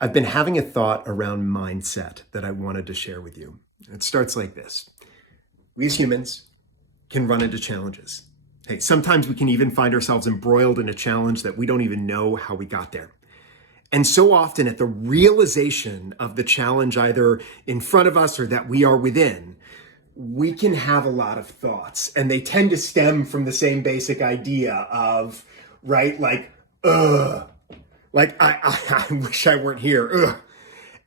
I've been having a thought around mindset that I wanted to share with you. It starts like this. We as humans can run into challenges. Hey, sometimes we can even find ourselves embroiled in a challenge that we don't even know how we got there. And so often at the realization of the challenge either in front of us or that we are within, we can have a lot of thoughts, and they tend to stem from the same basic idea of, right, like, ugh, like I wish I weren't here, ugh.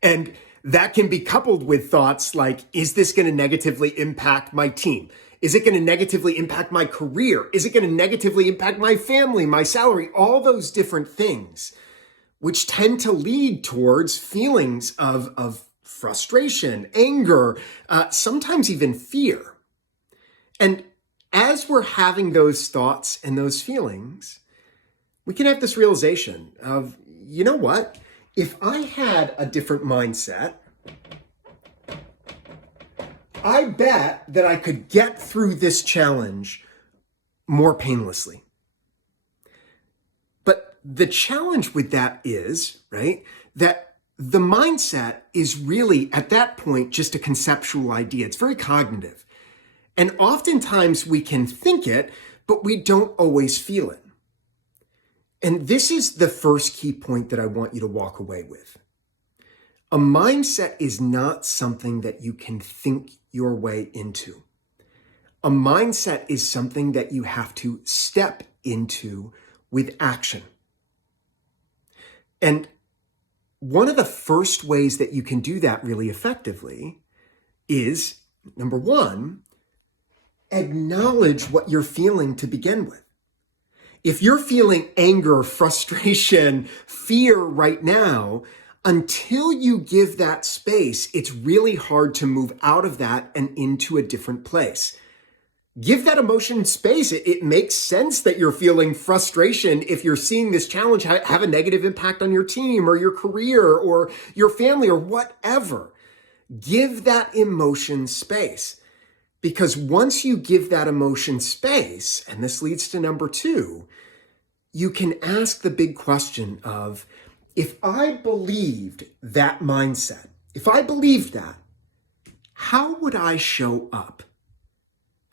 And that can be coupled with thoughts like, is this going to negatively impact my team? Is it going to negatively impact my career? Is it going to negatively impact my family, my salary? All those different things, which tend to lead towards feelings of frustration, anger, sometimes even fear. And as we're having those thoughts and those feelings, we can have this realization of, you know what? If I had a different mindset, I bet that I could get through this challenge more painlessly. But the challenge with that is, right, that the mindset is really at that point just a conceptual idea. It's very cognitive. And oftentimes we can think it, but we don't always feel it. And this is the first key point that I want you to walk away with. A mindset is not something that you can think your way into. A mindset is something that you have to step into with action. And one of the first ways that you can do that really effectively is, number one, acknowledge what you're feeling to begin with. If you're feeling anger, frustration, fear right now, until you give that space, it's really hard to move out of that and into a different place. Give that emotion space. It makes sense that you're feeling frustration if you're seeing this challenge have a negative impact on your team or your career or your family or whatever. Give that emotion space. Because once you give that emotion space, and this leads to number two, you can ask the big question of, if I believed that mindset, if I believed that, how would I show up?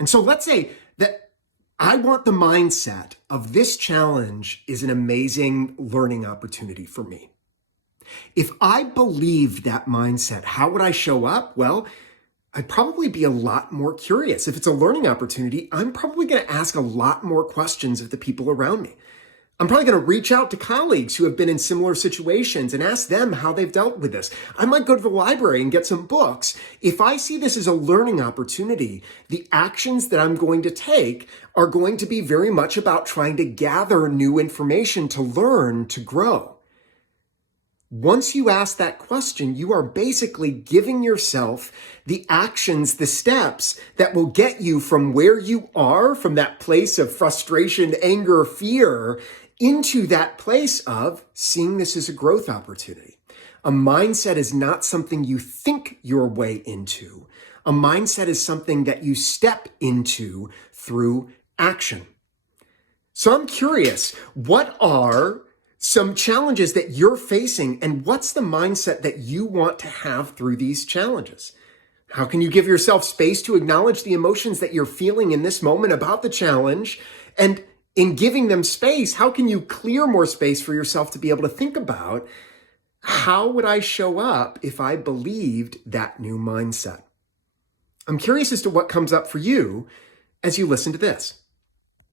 And so let's say that I want the mindset of this challenge is an amazing learning opportunity for me. If I believed that mindset, how would I show up? Well, I'd probably be a lot more curious. If it's a learning opportunity, I'm probably going to ask a lot more questions of the people around me. I'm probably going to reach out to colleagues who have been in similar situations and ask them how they've dealt with this. I might go to the library and get some books. If I see this as a learning opportunity, the actions that I'm going to take are going to be very much about trying to gather new information to learn, to grow. Once you ask that question, you are basically giving yourself the actions, the steps that will get you from where you are, from that place of frustration, anger, fear, into that place of seeing this as a growth opportunity. A mindset is not something you think your way into. A mindset is something that you step into through action. So I'm curious, what are some challenges that you're facing, and what's the mindset that you want to have through these challenges? How can you give yourself space to acknowledge the emotions that you're feeling in this moment about the challenge? And in giving them space, how can you clear more space for yourself to be able to think about, how would I show up if I believed that new mindset? I'm curious as to what comes up for you as you listen to this.